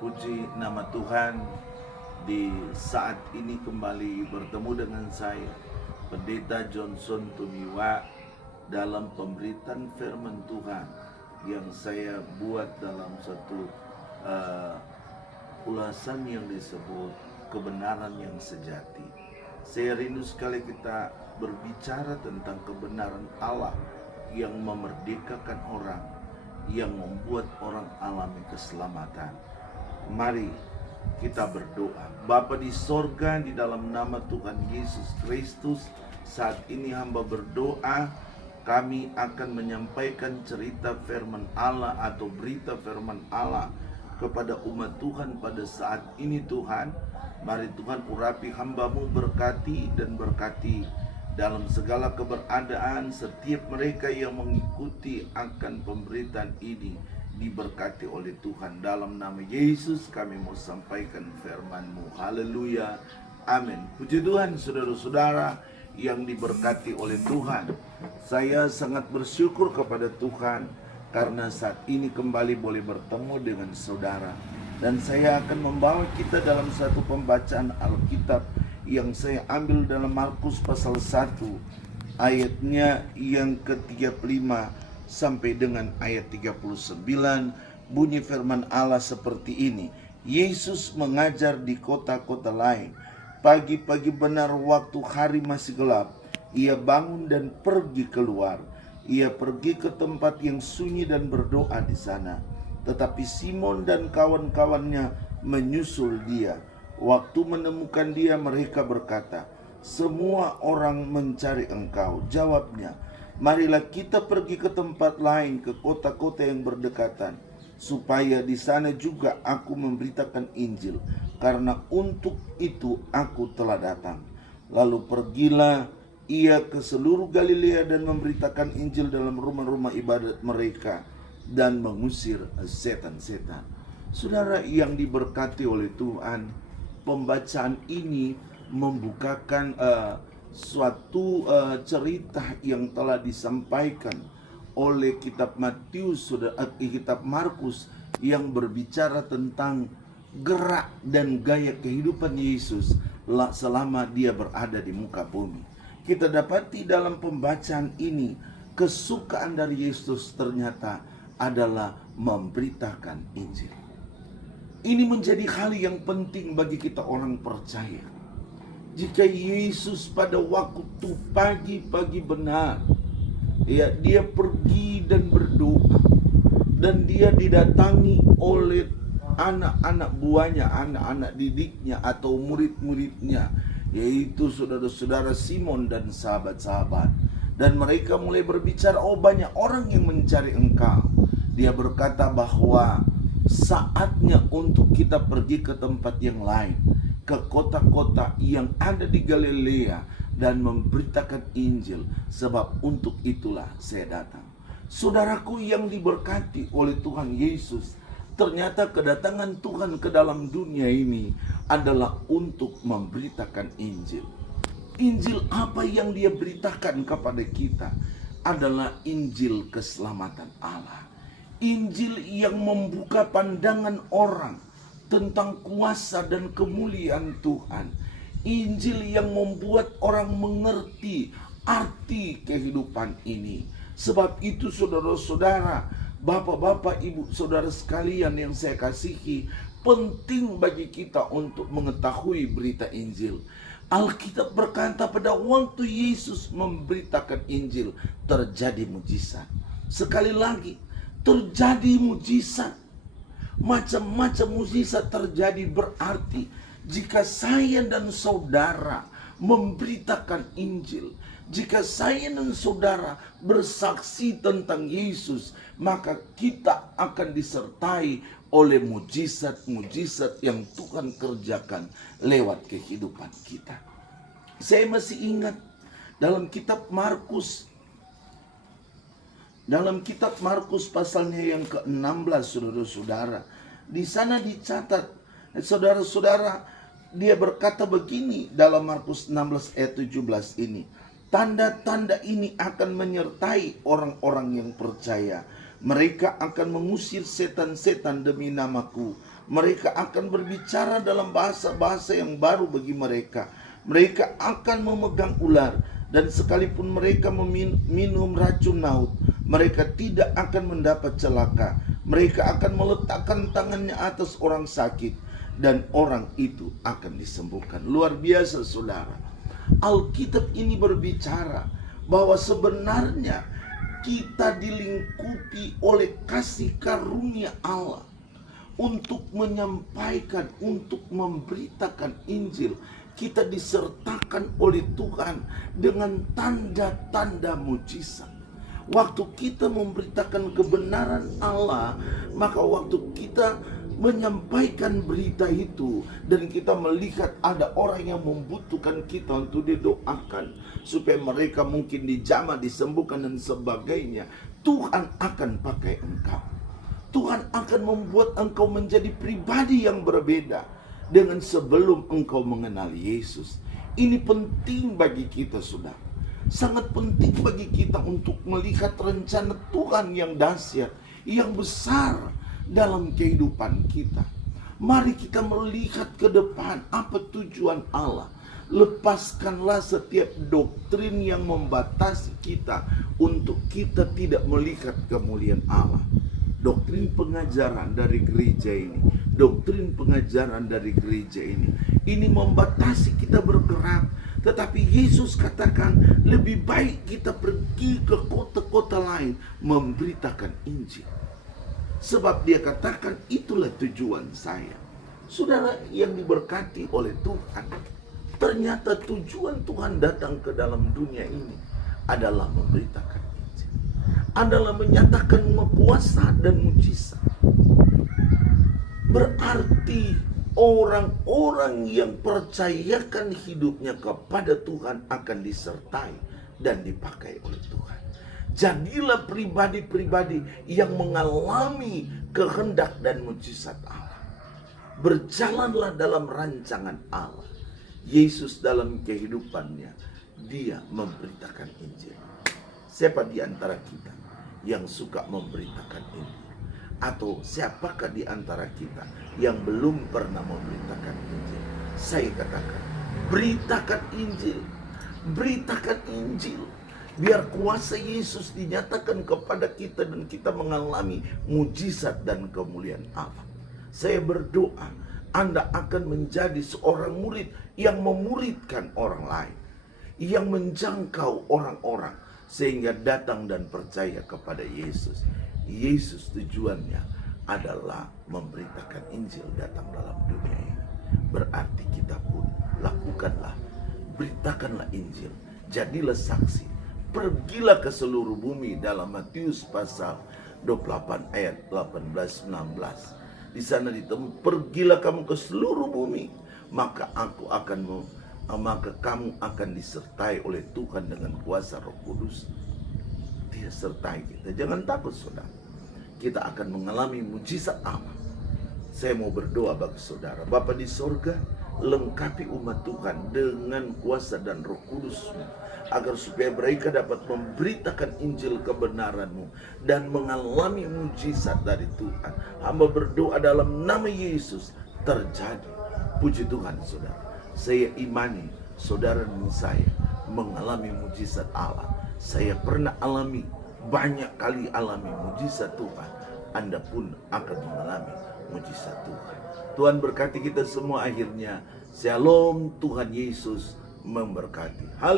Puji nama Tuhan, di saat ini kembali bertemu dengan saya, Pendeta Johnson Tumiwa, dalam pemberitaan firman Tuhan yang saya buat dalam satu ulasan yang disebut kebenaran yang sejati. Saya rindu sekali kita berbicara tentang kebenaran Allah yang memerdekakan orang, yang membuat orang alami keselamatan. Mari kita berdoa. Bapa di sorga, di dalam nama Tuhan Yesus Kristus, saat ini hamba berdoa, kami akan menyampaikan cerita firman Allah atau berita firman Allah kepada umat Tuhan pada saat ini. Tuhan, mari Tuhan urapi hamba-Mu, berkati dan berkati dalam segala keberadaan setiap mereka yang mengikuti akan pemberitaan ini, diberkati oleh Tuhan. Dalam nama Yesus kami mau sampaikan firman-Mu. Haleluya, amin. Puji Tuhan, saudara-saudara yang diberkati oleh Tuhan. Saya sangat bersyukur kepada Tuhan karena saat ini kembali boleh bertemu dengan saudara. Dan saya akan membawa kita dalam satu pembacaan Alkitab yang saya ambil dalam Markus pasal 1 ayatnya yang ke-35 sampai dengan ayat 39. Bunyi firman Allah seperti ini. Yesus mengajar di kota-kota lain. Pagi-pagi benar waktu hari masih gelap, Ia bangun dan pergi keluar. Ia pergi ke tempat yang sunyi dan berdoa di sana. Tetapi Simon dan kawan-kawannya menyusul Dia. Waktu menemukan Dia, mereka berkata, "Semua orang mencari Engkau." Jawabnya, "Marilah kita pergi ke tempat lain, ke kota-kota yang berdekatan, supaya di sana juga aku memberitakan Injil, karena untuk itu aku telah datang." Lalu pergilah Ia ke seluruh Galilea dan memberitakan Injil dalam rumah-rumah ibadat mereka dan mengusir setan-setan. Saudara yang diberkati oleh Tuhan, pembacaan ini membukakan suatu cerita yang telah disampaikan oleh kitab Matius, kitab Markus, yang berbicara tentang gerak dan gaya kehidupan Yesus selama Dia berada di muka bumi. Kita dapati dalam pembacaan ini, kesukaan dari Yesus ternyata adalah memberitakan Injil. Ini menjadi hal yang penting bagi kita orang percaya. Jika Yesus pada waktu pagi-pagi benar, ya, Dia pergi dan berdoa, dan Dia didatangi oleh anak-anak buahnya, anak-anak didiknya atau murid-muridnya, yaitu saudara-saudara Simon dan sahabat-sahabat. Dan mereka mulai berbicara, "Oh, banyak orang yang mencari Engkau." Dia berkata bahwa saatnya untuk kita pergi ke tempat yang lain, ke kota-kota yang ada di Galilea, dan memberitakan Injil, sebab untuk itulah saya datang. Saudaraku yang diberkati oleh Tuhan Yesus, ternyata kedatangan Tuhan ke dalam dunia ini adalah untuk memberitakan Injil. Injil apa yang Dia beritakan kepada kita adalah Injil keselamatan Allah. Injil yang membuka pandangan orang tentang kuasa dan kemuliaan Tuhan. Injil yang membuat orang mengerti arti kehidupan ini. Sebab itu saudara-saudara, bapak-bapak, ibu, saudara sekalian yang saya kasihi, penting bagi kita untuk mengetahui berita Injil. Alkitab berkata pada waktu Yesus memberitakan Injil, terjadi mujizat. Sekali lagi, terjadi mujizat. Macam-macam mujizat terjadi, berarti jika saya dan saudara memberitakan Injil, jika saya dan saudara bersaksi tentang Yesus, maka kita akan disertai oleh mujizat-mujizat yang Tuhan kerjakan lewat kehidupan kita. Saya masih ingat dalam kitab Markus, pasalnya yang ke-16, saudara-saudara. Di sana dicatat, saudara-saudara, Dia berkata begini dalam Markus 16 ayat 17 ini. Tanda-tanda ini akan menyertai orang-orang yang percaya. Mereka akan mengusir setan-setan demi namaku. Mereka akan berbicara dalam bahasa-bahasa yang baru bagi mereka. Mereka akan memegang ular, dan sekalipun mereka minum racun maut, mereka tidak akan mendapat celaka. Mereka akan meletakkan tangannya atas orang sakit, dan orang itu akan disembuhkan. Luar biasa, saudara. Alkitab ini berbicara bahwa sebenarnya kita dilingkupi oleh kasih karunia Allah untuk menyampaikan, untuk memberitakan Injil. Kita disertakan oleh Tuhan dengan tanda-tanda mujizat. Waktu kita memberitakan kebenaran Allah, maka waktu kita menyampaikan berita itu dan kita melihat ada orang yang membutuhkan kita untuk didoakan supaya mereka mungkin dijamah, disembuhkan dan sebagainya, Tuhan akan pakai engkau. Tuhan akan membuat engkau menjadi pribadi yang berbeda dengan sebelum engkau mengenal Yesus. Ini penting bagi kita, saudara. Sangat penting bagi kita untuk melihat rencana Tuhan yang dahsyat, yang besar dalam kehidupan kita. Mari kita melihat ke depan apa tujuan Allah. Lepaskanlah setiap doktrin yang membatasi kita untuk kita tidak melihat kemuliaan Allah. Doktrin pengajaran dari gereja ini, doktrin pengajaran dari gereja ini membatasi kita bergerak. Tetapi Yesus katakan lebih baik kita pergi ke kota-kota lain memberitakan Injil. Sebab dia katakan itulah tujuan saya. Saudara yang diberkati oleh Tuhan, ternyata tujuan Tuhan datang ke dalam dunia ini adalah memberitakan Injil, adalah menyatakan kuasa dan mujizat. Berarti orang-orang yang percayakan hidupnya kepada Tuhan akan disertai dan dipakai oleh Tuhan. Jadilah pribadi-pribadi yang mengalami kehendak dan mujizat Allah. Berjalanlah dalam rancangan Allah. Yesus dalam kehidupannya, dia memberitakan Injil. Siapa di antara kita yang suka memberitakan Injil? Atau siapakah di antara kita yang belum pernah memberitakan Injil? Saya katakan, beritakan Injil. Beritakan Injil. Biar kuasa Yesus dinyatakan kepada kita dan kita mengalami mujizat dan kemuliaan Allah. Saya berdoa Anda akan menjadi seorang murid yang memuridkan orang lain, yang menjangkau orang-orang sehingga datang dan percaya kepada Yesus. Yesus tujuannya adalah memberitakan Injil datang dalam dunia ini. Berarti kita pun lakukanlah, beritakanlah Injil, jadilah saksi. Pergilah ke seluruh bumi dalam Matius pasal 28 ayat 18-19. Di sana ditemu, pergilah kamu ke seluruh bumi, maka kamu akan disertai oleh Tuhan dengan kuasa Roh Kudus. Dia sertai kita. Jangan takut, saudara. Kita akan mengalami mujizat Allah. Saya mau berdoa bagi saudara. Bapa di sorga, lengkapi umat Tuhan dengan kuasa dan Roh Kudus-Mu, agar supaya mereka dapat memberitakan Injil kebenaran-Mu dan mengalami mujizat dari Tuhan. Hamba berdoa dalam nama Yesus, terjadi. Puji Tuhan, saudara. Saya imani saudara dan saya mengalami mujizat Allah. Saya pernah alami, banyak kali alami mujizat Tuhan. Anda pun akan mengalami mujizat Tuhan. Tuhan berkati kita semua akhirnya. Shalom, Tuhan Yesus memberkati. Haleluya.